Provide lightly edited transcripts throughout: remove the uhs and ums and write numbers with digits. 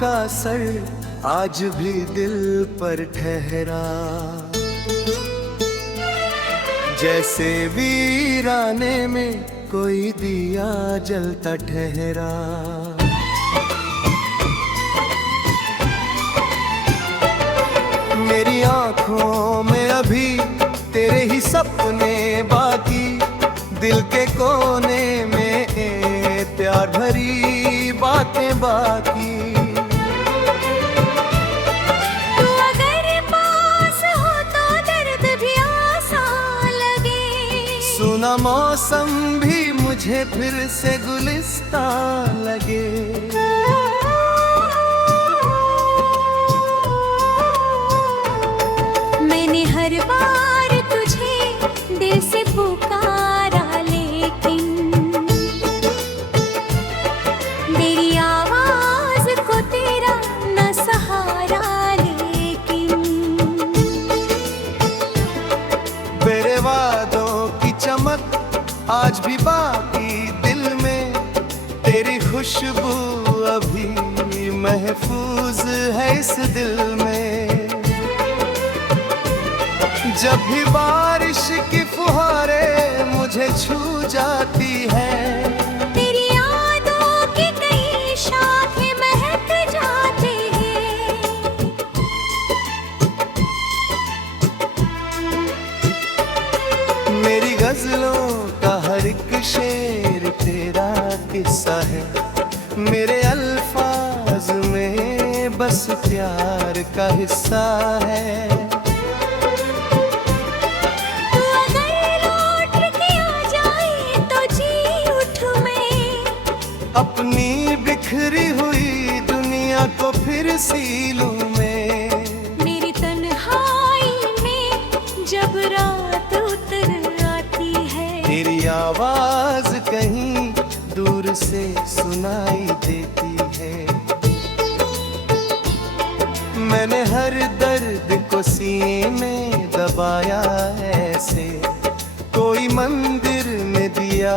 का असर आज भी दिल पर ठहरा, जैसे वीराने में कोई दिया जलता ठहरा। मेरी आँखों में अभी तेरे ही सपने बाकी, दिल के कोने में प्यार भरी बातें बाकी। तू अगर पास हो तो दर्द भी आसान लगे, सुना मौसम भी मुझे फिर से गुलिस्तान लगे। मैंने हर बार तुझे दिल से पुकारा, लेकिन मेरी आवाज को तेरा न सहारा। लेकिन मेरे वादों की चमक आज भी बाकी दिल में, तेरी खुशबू अभी महफूज है इस दिल में। जब भी बारिश की फुहारें मुझे छू जाती है, तेरी यादों की कई शाखें महक जाती हैं। मेरी गजलों का हर एक शेर तेरा किस्सा है, मेरे अल्फाज में बस प्यार का हिस्सा है। अपनी बिखरी हुई दुनिया को फिर सी लूं मैं। मेरी तन्हाई में जब रात उतर आती है, तेरी आवाज कहीं दूर से सुनाई देती है। मैंने हर दर्द को सीने में दबाया ऐसे, कोई मंदिर में दिया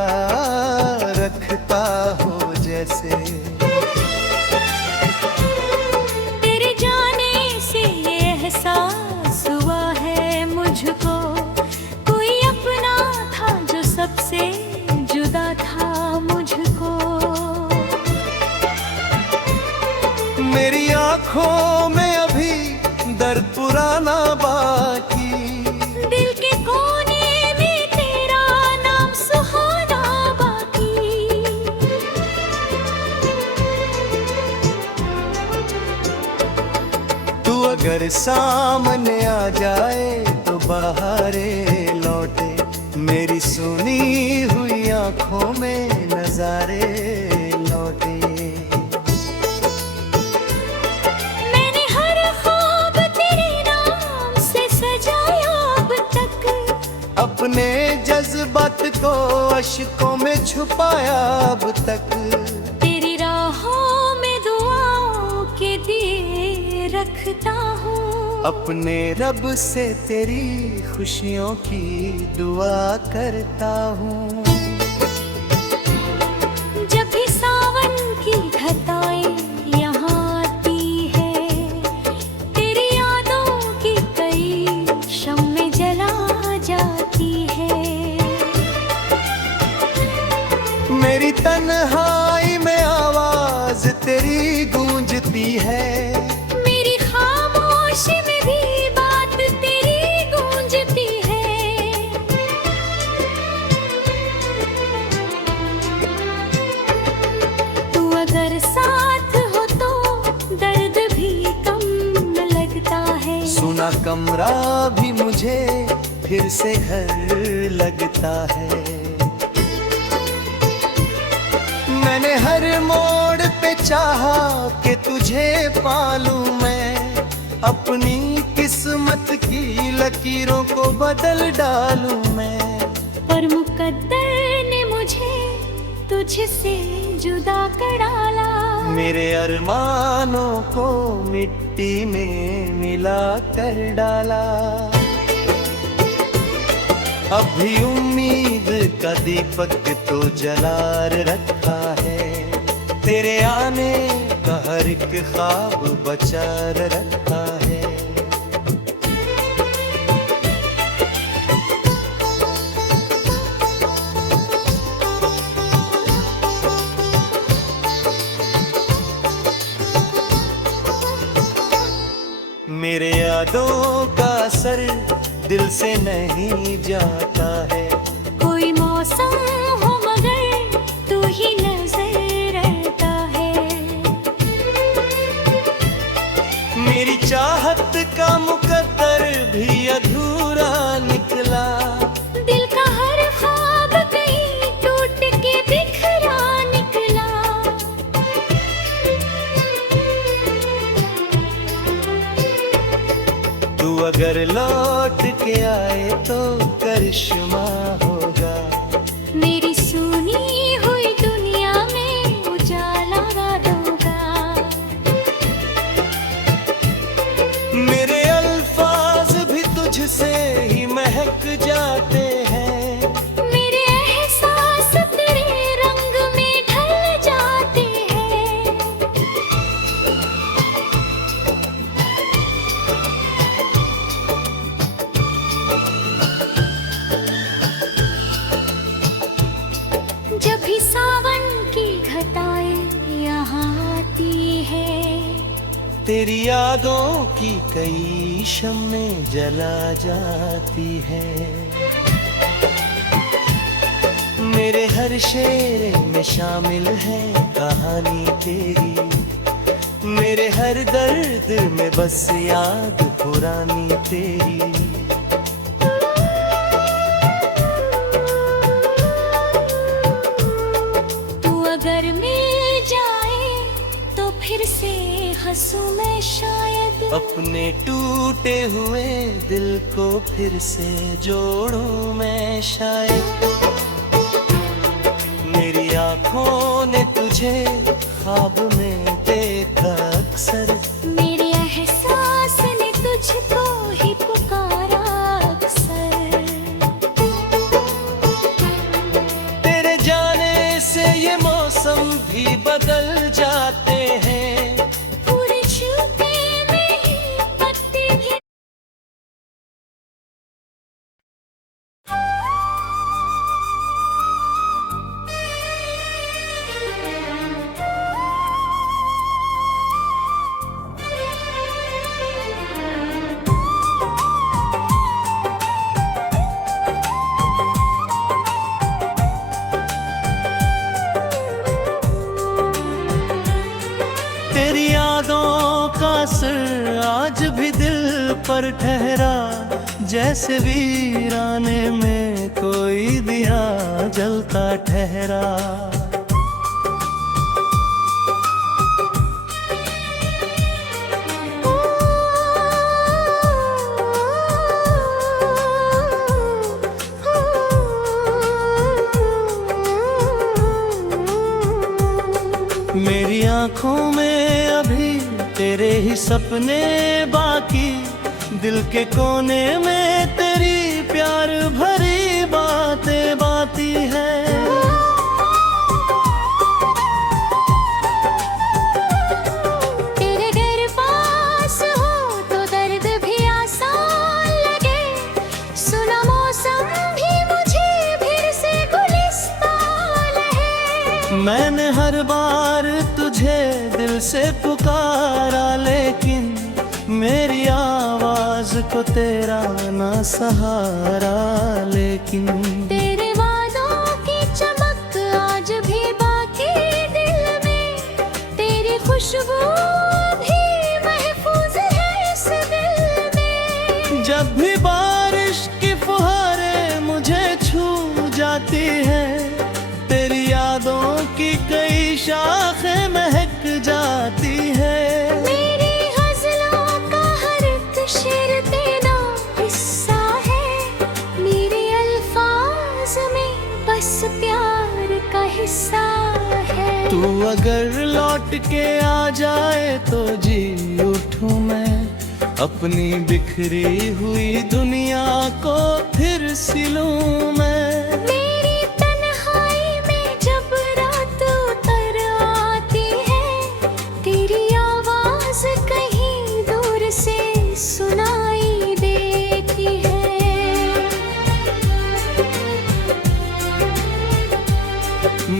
रखता हो जैसे। तेरे जाने से ये एहसास हुआ है मुझको, कोई अपना था जो सबसे जुदा था मुझको। मेरी आँखों में अभी दर्द पुराना बाकी, दिल के कोने में तेरा नाम सुहाना बाकी। तू अगर सामने आ जाए तो बहारे लौटे, मेरी सुनी हुई आँखों में नजारे लौटे। मैंने हर ख्वाब तेरे नाम से सजाया अब तक, अपने जज्बात को अश्कों में छुपाया अब तक। तेरी राहों में दुआओं के दिए रखता हूँ, अपने रब से तेरी खुशियों की दुआ करता हूँ। जब भी सावन की घटाएं यहाँ आती है, तेरी यादों की कई शम्में जला जाती है। मेरी तन्हाई में आवाज तेरी गूंजती है, मेरी खामोशी में भी बात तेरी गूंजती है। तू अगर साथ हो तो दर्द भी कम लगता है, सुना कमरा भी मुझे फिर से घर लगता है। मैंने हर मोड़ पे चाहा कि तुझे पालूं मैं, अपनी किस्मत की लकीरों को बदल डालूं मैं। पर मुकद्दर ने मुझे तुझसे जुदा कर डाला, मेरे अरमानों को मिट्टी में मिला कर डाला। अभी उम्मीद का दीपक तो जला रखा है, तेरे आने का हर एक ख्वाब बचा रखा है। मेरे यादों का असर दिल से नहीं जाता है। कोई मौसम हो मगर तू ही नजर रहता है। मेरी चाहत का मुकद्दर भी अधूरा निकला। दिल का हर ख्वाब कहीं टूट के बिखरा निकला। तू अगर लौट के आए तो करिश्मा होगा। मेरी सुनी हुई दुनिया में उजाला दूंगा। मेरे अल्फाज भी तुझसे ही महक जाते हैं। मेरे एहसास तेरे रंग में ढल जाते हैं। जब भी सावन की घटाएं यहाँ आती है, तेरी यादों की कई शम्में जला जाती है। मेरे हर शेर में शामिल है कहानी तेरी। मेरे हर दर्द में बस याद पुरानी तेरी। अगर मिल जाए तो फिर से हंसूं मैं शायद। अपने टूटे हुए दिल को फिर से जोड़ूं मैं शायद। मेरी आँखों ने तुझे ख्वाब में देखा अक्सर। मेरे एहसास ने तुझको ही पुकारा अक्सर। तेरे जाने से ये मौसम भी बदल जाते हैं। पूरे छूटे में ही पत्ते भी। तेरी यादों का असर आज भी दिल पर ठहरा। जैसे वीराने में कोई दिया जलता ठहरा। मेरी आँखों में अभी तेरे ही सपने बाकी। दिल के कोने में तेरी प्यार भरी बातें बाती है। तेरे घर पास हो तो दर्द भी आसान लगे। सुना मौसम भी मुझे फिर से गुलिस्तान है। मैंने हर बार तुझे दिल से पुकारा, लेकिन मेरी आवाज को तेरा ना सहारा। लेकिन तेरे वादों की चमक आज भी बाकी दिल में। तेरी खुशबू भी महफूज है इस दिल में। जब भी बारिश की फुहारें मुझे छू जाती है, तेरी यादों की कई शाखें महक जाती है। मेरी गज़लों का हर एक शेर तेरा हिस्सा है। मेरे अल्फाज में बस प्यार का हिस्सा है। तू अगर लौट के आ जाए तो जी उठूं मैं। अपनी बिखरी हुई दुनिया को फिर सिलूं मैं। मेरी तन्हाई में जब रात उतर आती है,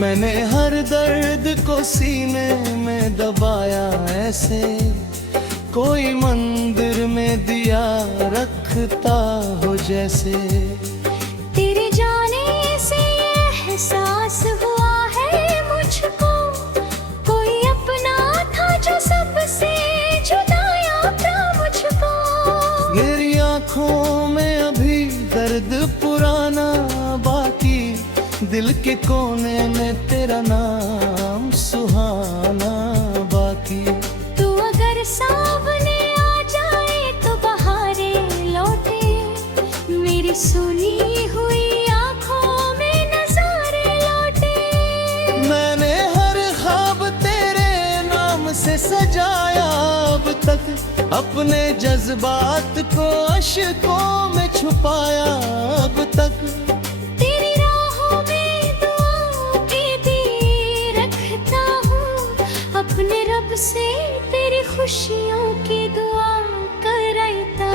मैंने हर दर्द को सीने में दबाया ऐसे, कोई मंदिर में दिया रखता हो जैसे। तेरे जाने से ये एहसास हुआ है मुझको, कोई अपना था जो सबसे जुदाया था मुझको। मेरी आँखों में अभी दर्द पुराना बाकी, दिल के कोने में तेरा नाम सुहाना बाकी। तू अगर सामने आ जाए तो बहारे लौटे, मेरी सुनी हुई आँखों में नजारे लौटे। मैंने हर ख्वाब तेरे नाम से सजाया अब तक, अपने जज्बात को अश्कों में छुपाया अब तक। तेरी राहों में दुआओं के दिए रखता हूँ, अपने रब से तेरी खुशियों की दुआ करता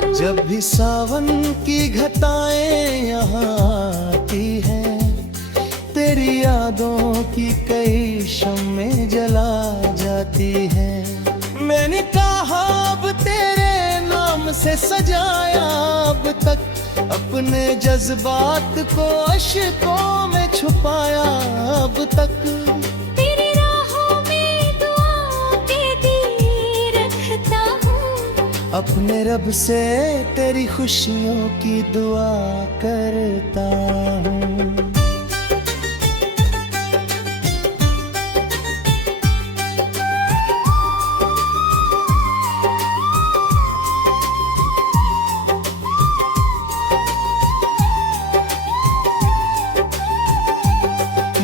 हूँ। जब भी सावन की घटाएं यहाँ आती हैं, तेरी यादों की कई शम्में जला जाती हैं। मैंने कहा अब तेरे नाम से सजाया अब तक, अपने जज्बात को अश्कों में छुपाया अब तक। तेरी राहों में दुआओं के दिए रखता हूँ, अपने रब से तेरी खुशियों की दुआ करता हूँ।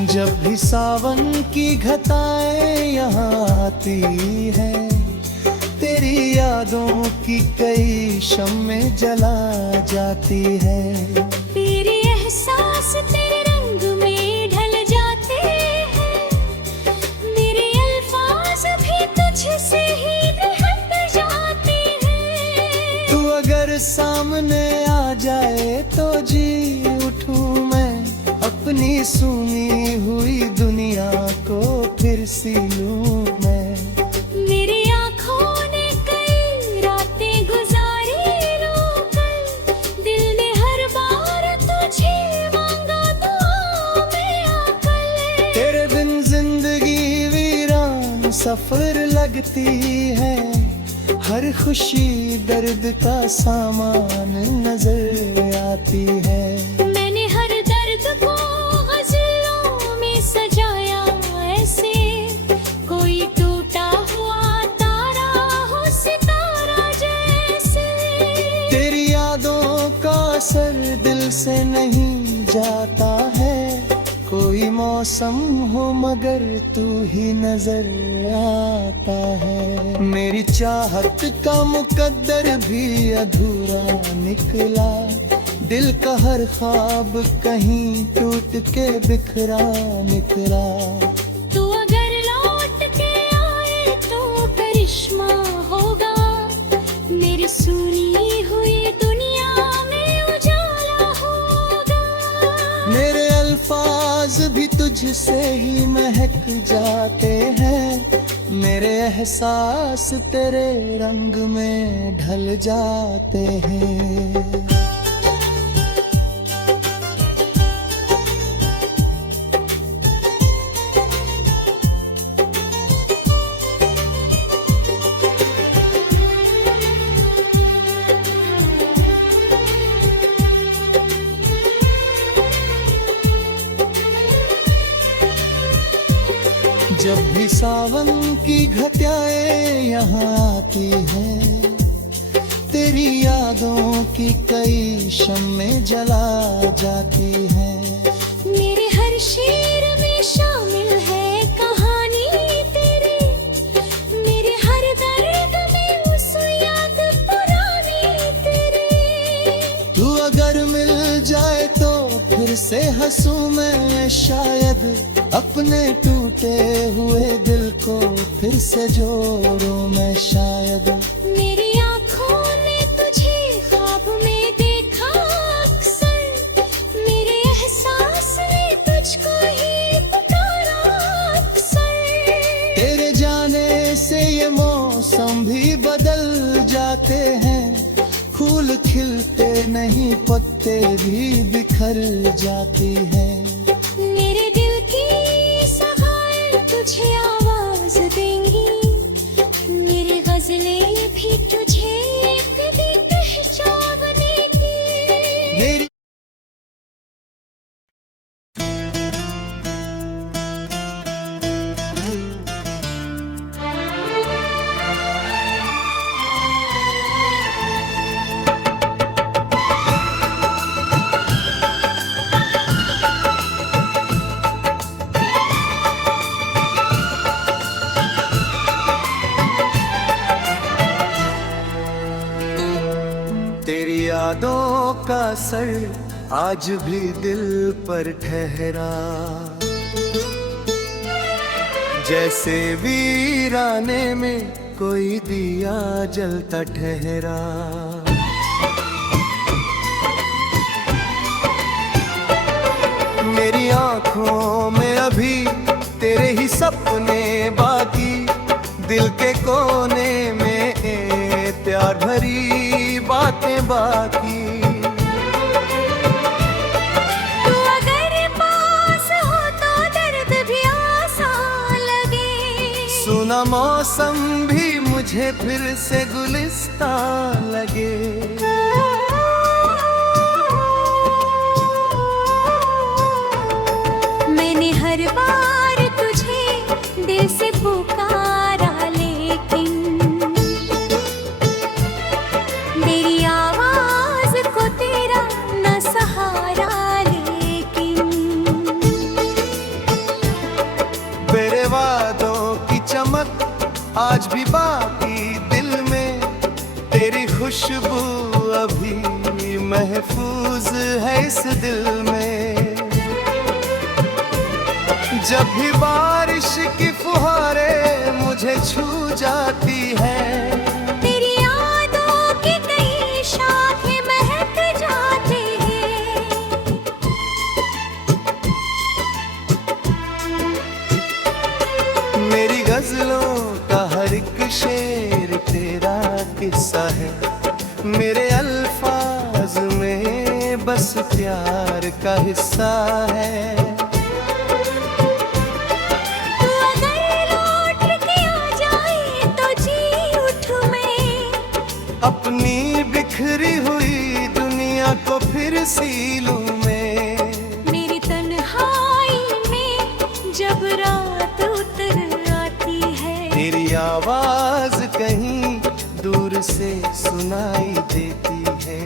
जब भी सावन की घटाएं यहाँ आती है, तेरी यादों की कई शम्में जला जाती है। तेरे एहसास तेरे रंग में ढल जाते हैं, मेरे अल्फाज भी तुझसे ही हट जाते हैं। तू अगर सामने आ जाए तो जी उठूं मैं, अपनी सुनी हुई दुनिया को फिर सी लूं मैं। मेरी आँखों ने कई रातें गुजारी रोकर, दिल ने हर बार तुझे मांगा दुआ में आकर। तेरे बिन जिंदगी वीरान सफर लगती है, हर खुशी दर्द का सामान नजर आती है। मैंने हर दर्द को गज़लों में सजाया ऐसे, कोई टूटा हुआ तारा हो सितारा जैसे। तेरी यादों का असर दिल से नहीं जाता है, कोई मौसम हो मगर तू ही नजर आता है। मेरी चाहत का मुकद्दर भी अधूरा निकला, दिल का हर ख्वाब कहीं टूट के बिखरा निकला। तू अगर लौट के आए तो करिश्मा होगा, मेरी सुनी हुई दुनिया में उजाला होगा। मेरे अल्फाज भी तुझसे ही महक जाते हैं, मेरे एहसास तेरे रंग में ढल जाते हैं। जब भी सावन की घटाएं यहाँ आती है, तेरी यादों की कई शम्में जला जाती है। मेरे हर शेर में शामिल है कहानी तेरी, मेरे हर दर्द में उस याद पुरानी तेरी। तू अगर मिल जाए तो फिर से हंसूं मैं शायद, अपने टूटे हुए दिल को फिर से जोड़ूं मैं शायद। मेरी आँखों ने तुझे ख्वाब में देखा अक्सर, मेरे एहसास ने तुझको ही फूल खिलते नहीं, पत्ते भी बिखर जाती हैं। मेरे दिल की सवाल तुझे आवाज देंगी, मेरी गजलें भी तुझे एक दिन पहचानेगी। मेरी तेरी यादों का असर आज भी दिल पर ठहरा, जैसे वीराने में कोई दिया जलता ठहरा। मेरी आंखों में अभी तेरे ही सपने बाकी, दिल के कोने में प्यार भरी बातें बाकी। तू अगर पास हो तो दर्द भी आसान लगे, सुना मौसम भी मुझे फिर से गुलिस्तान लगे। मैंने हर बार तुझे दिल से पुकारा, लेकिन मेरी आवाज को तेरा न सहारा। लेकिन मेरे वादों की चमक आज भी बाकी दिल में, तेरी खुशबू अभी महफूज है इस दिल में। जब भी बारिश की फुहारें मुझे छू जाती है, तेरी यादों की कई शाखें महक जाती हैं। मेरी गजलों का हर एक शेर तेरा किस्सा है, मेरे अल्फाज में बस प्यार का हिस्सा है। तू अगर लौट के आ जाए तो जी उठूं मैं, अपनी बिखरी हुई दुनिया को फिर सी लूं मैं। मेरी तन्हाई में जब रात उतर आती है, तेरी आवाज कहीं दूर से सुनाई देती है।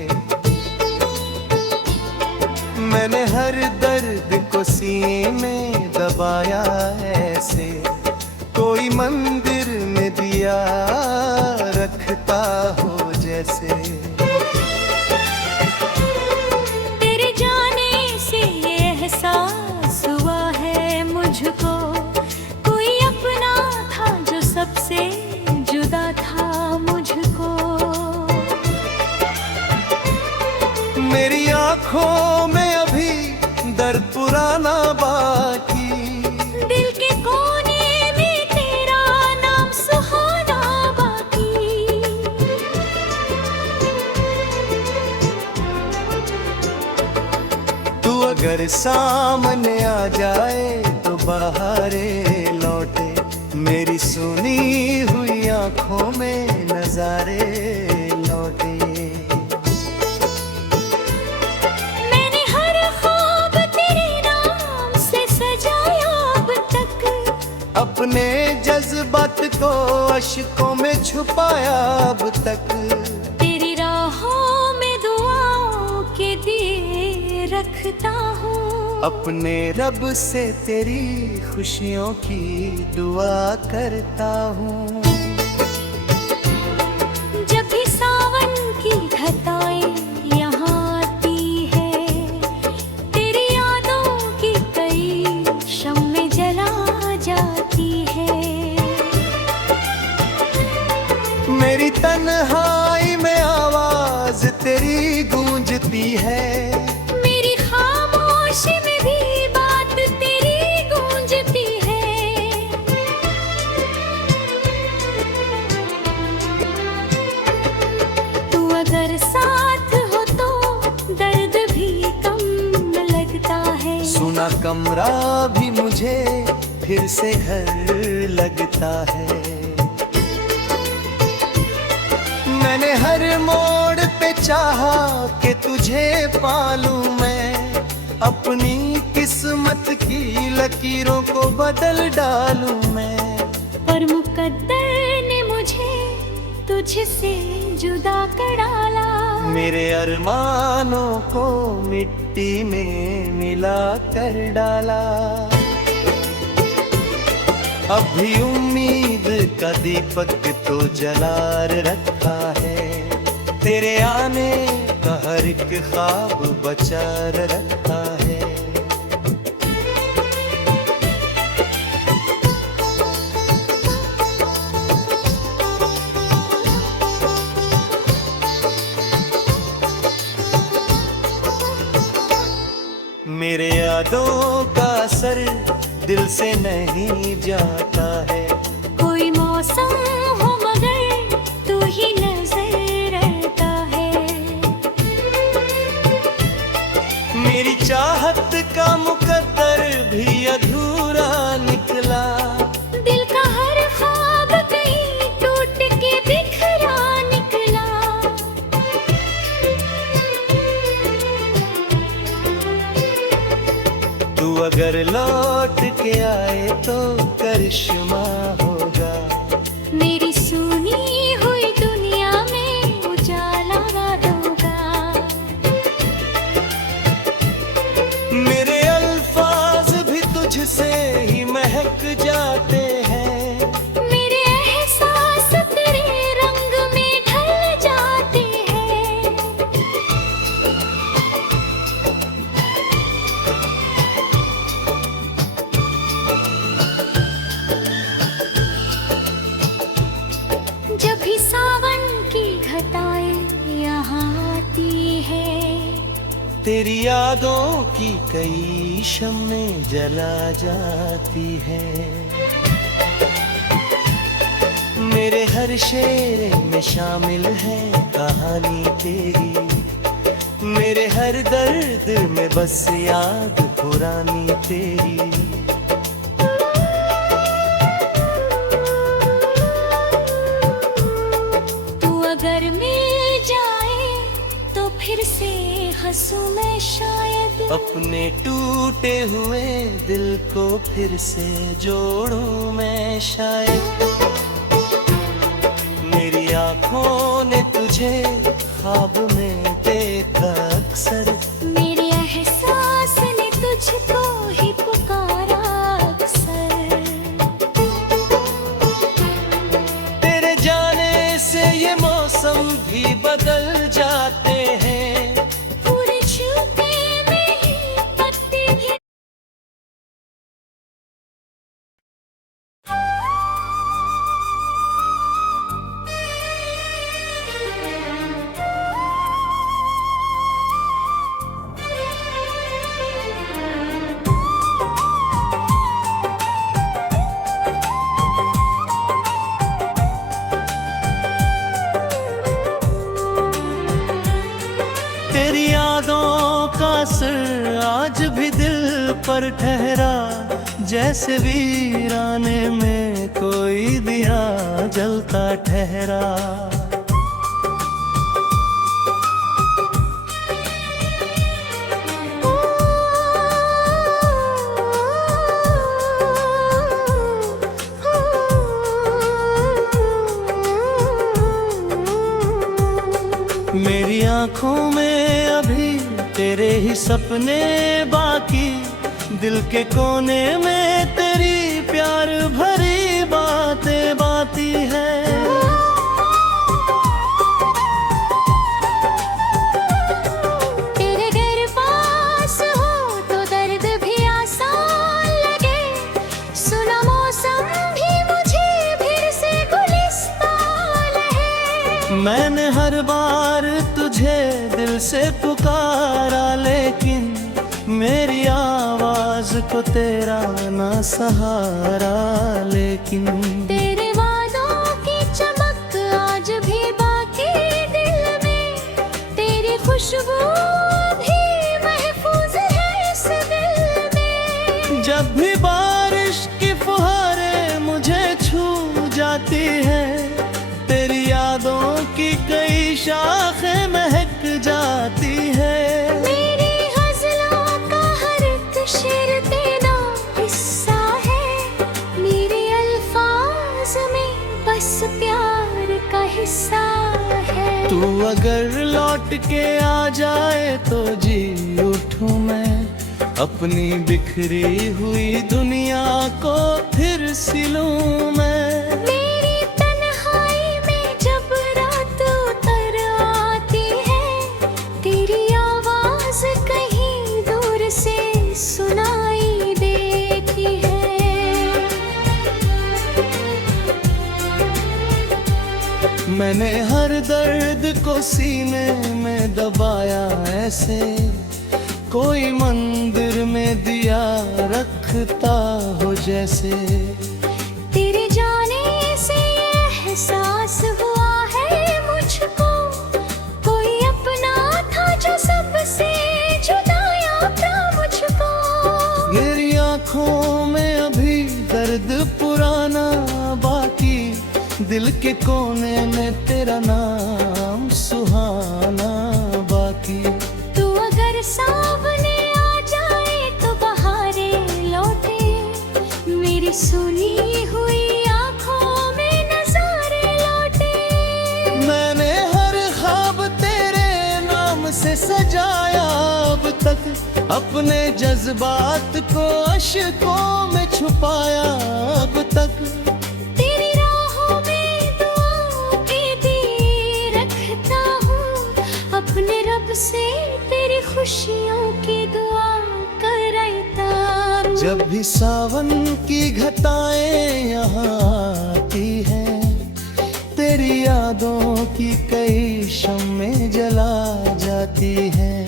मैंने हर दर्द को सीने में दबाया ऐसे, कोई मंदिर में दिया रखता हो जैसे। तेरे जाने से ये एहसास हुआ है मुझको, कोई अपना था जो सबसे जुदा था मुझको। मेरी आंखों में अभी दर्द पुराना बाकी, दिल के कोने में तेरा नाम सुहाना बाकी। तू अगर सामने आ जाए तो बहारे लौटे, मेरी सुनी हुई आंखों में नजारे लौटे। मैंने हर ख्वाब तेरे नाम से सजाया अब तक, अपने जज्बात को अश्कों में छुपाया अब तक। तेरी राहों में दुआओं के दिए रखता हूँ, अपने रब से तेरी खुशियों की दुआ करता हूँ। जब भी सावन की घटाएं यहाँ आती है, तेरी यादों की कई शम्में जला जाती है। मेरी तन्हाई में आवाज तेरी गूंजती है, मेरी खामोशी में भी बात तेरी गूंजती है। तू अगर सा अपना कमरा भी मुझे फिर से घर लगता है। मैंने हर मोड़ पे चाहा कि तुझे पालूं मैं, अपनी किस्मत की लकीरों को बदल डालूं मैं। पर मुकद्दर ने मुझे तुझसे जुदा कर डाला। मेरे अरमानों को मिट्टी में मिला कर डाला। अब भी उम्मीद का दीपक तो जला रखा है, तेरे आने का हर एक ख्वाब बचा रखा है। मेरे यादों का असर दिल से नहीं जाता है। कोई मौसम हो मगर तू ही नजर रहता है। मेरी चाहत का मुकद्दर भी अधूरा निकला। दिल का हर ख्वाब कहीं टूट के बिखरा निकला। तू अगर लौट के आए तो करिश्मा होगा। मेरी सुनी हुई दुनिया में उजाला दूंगा। मेरे अल्फाज भी तुझसे ही महक जाते हैं। मेरे एहसास तेरे रंग में ढल जाते हैं। जब भी सावन की घटाएं यहाँ आती है, तेरी यादों की कई शम्में जला जाती है। मेरे हर शेर में शामिल है कहानी तेरी। मेरे हर दर्द में बस याद पुरानी तेरी। अगर मिल जाए तो फिर से हंसूं मैं शायद। अपने टूटे हुए दिल को फिर से जोड़ूं मैं शायद। मेरी आँखों ने तुझे ख्वाब में देखा अक्सर। मेरे एहसास ने तुझको ही पुकारा अक्सर। तेरे जाने से ये मौसम भी बदल जाते हैं। पूरे छूटे में ही पत्ते भी। तेरी यादों का असर आज भी दिल पर ठहरा। जैसे वीराने में कोई दिया जलता ठहरा। मेरी आँखों में अभी तेरे ही सपने बाकी। दिल के कोने में तेरी प्यार भरी बातें बाती है। तेरे घर पास हो तो दर्द भी आसान लगे। सुना मौसम भी मुझे फिर से गुलिस्तान है। मैंने हर बार तुझे दिल से पुकारा, लेकिन मेरी आवाज को तेरा ना सहारा। लेकिन तेरे वादों की चमक आज भी बाकी दिल में। तेरी खुशबू भी महफूज है इस दिल में। जब भी बारिश की फुहारें मुझे छू जाती है, तेरी यादों की कई शाखें महक जाती है। मेरी गज़लों का हर एक शेर तेरा हिस्सा है, मेरे अल्फाज में बस प्यार का हिस्सा है। तू अगर लौट के आ जाए तो जी उठूं मैं, अपनी बिखरी हुई दुनिया को फिर सिलूं मैं। मेरी तन्हाई में जब रात उतर आती है, तेरी आवाज कहीं दूर से सुनाई देती है। मैंने हर दर्द को सीने में दबाया ऐसे, कोई मंदिर में दिया रखता हो जैसे। तेरे जाने से ये एहसास हुआ है मुझको, कोई अपना था जो सबसे जुदाया था मुझको। मेरी आँखों में अभी दर्द पुराना बाकी, दिल के कोने में तेरा नाम सुहाना बाकी। तू अगर सामने आ जाए तो बहारें लौटे, मेरी सुनी हुई आँखों में नज़ारे लौटे। मैंने हर ख्वाब तेरे नाम से सजाया अब तक, अपने जज्बात को अश्कों में छुपाया अब तक। तेरी राहों में दुआओं की दी रखता हूँ, अपने रब से तेरी खुशियों की दुआ करता हूँ। जब भी सावन की घटाएं यहाँ आती हैं, तेरी यादों की कई शम्में जला जाती हैं।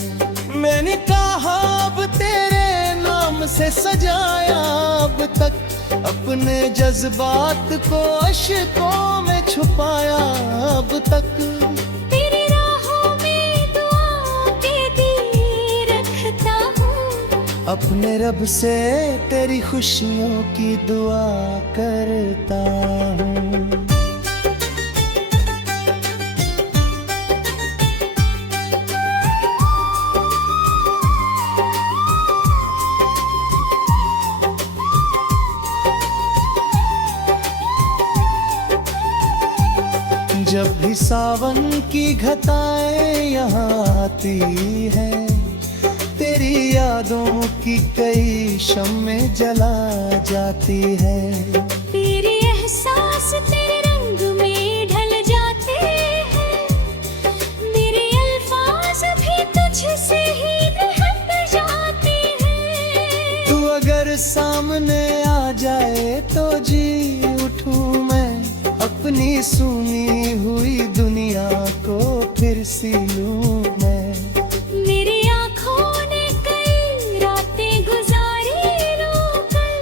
मैंने कहा अब तेरे नाम से सजाया अब तक, अपने जज्बात को अश्कों में छुपाया अब तक। तेरी राहों में दुआओं की दी रखता हूँ, अपने रब से तेरी खुशियों की दुआ करता हूँ। जब भी सावन की घटाएं यहाँ आती है, तेरी यादों की कई शम्में जला जाती है। तेरे एहसास तेरे रंग में ढल जाते हैं, मेरे अल्फाज भी तुझसे ही ढल जाते हैं। तू अगर सामने आ जाए तो जी उठूं मैं, अपनी सुनी हुई दुनिया को फिर सी लूं मैं। मेरी आँखों ने कई रातें गुजारी रोकर,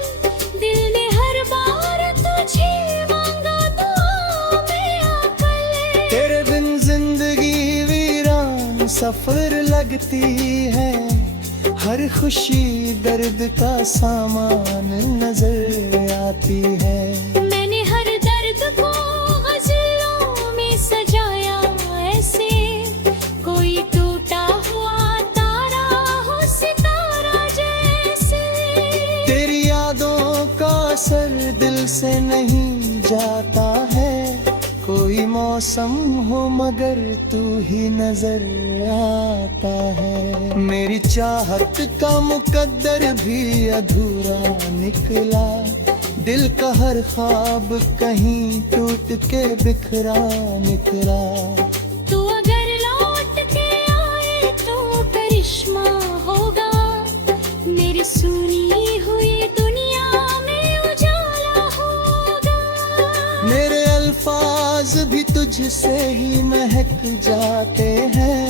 दिल ने हर बार तुझे मांगा दुआ में आकर। तेरे बिन जिंदगी वीरान सफर लगती है, हर खुशी दर्द का सामान नजर आती है। मैंने हर दर्द को गज़लों में सजाया ऐसे, कोई टूटा हुआ तारा हो सितारा जैसे। तेरी यादों का असर दिल से नहीं जाता है, कोई मौसम हो मगर तू ही नजर आता है। मेरी चाहत का मुकद्दर भी अधूरा निकला, दिल का हर ख्वाब कहीं टूट के बिखरा निकला। तू अगर लौट के आए तो करिश्मा होगा, मेरी सुनी हुई दुनिया में उजाला होगा। मेरे अल्फाज भी तुझसे ही महक जाते हैं,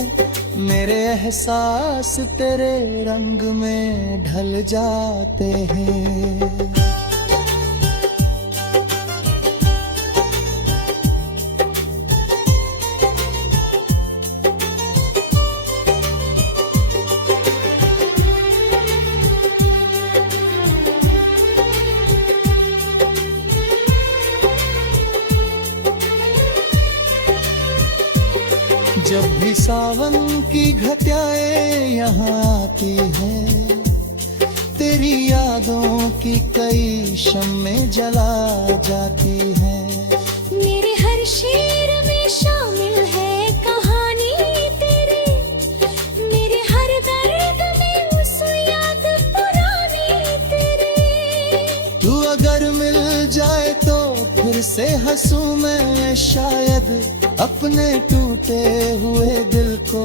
मेरे एहसास तेरे रंग में ढल जाते हैं। सावन की घटाएं यहाँ आती है, तेरी यादों की कई शम्में जला जाती है। मेरे हर शेर में शामिल है कहानी तेरी, मेरे हर दर्द में उस याद पुरानी तेरी। तू अगर मिल जाए तो फिर से हंसूं मैं, शायद अपने टूटे हुए दिल को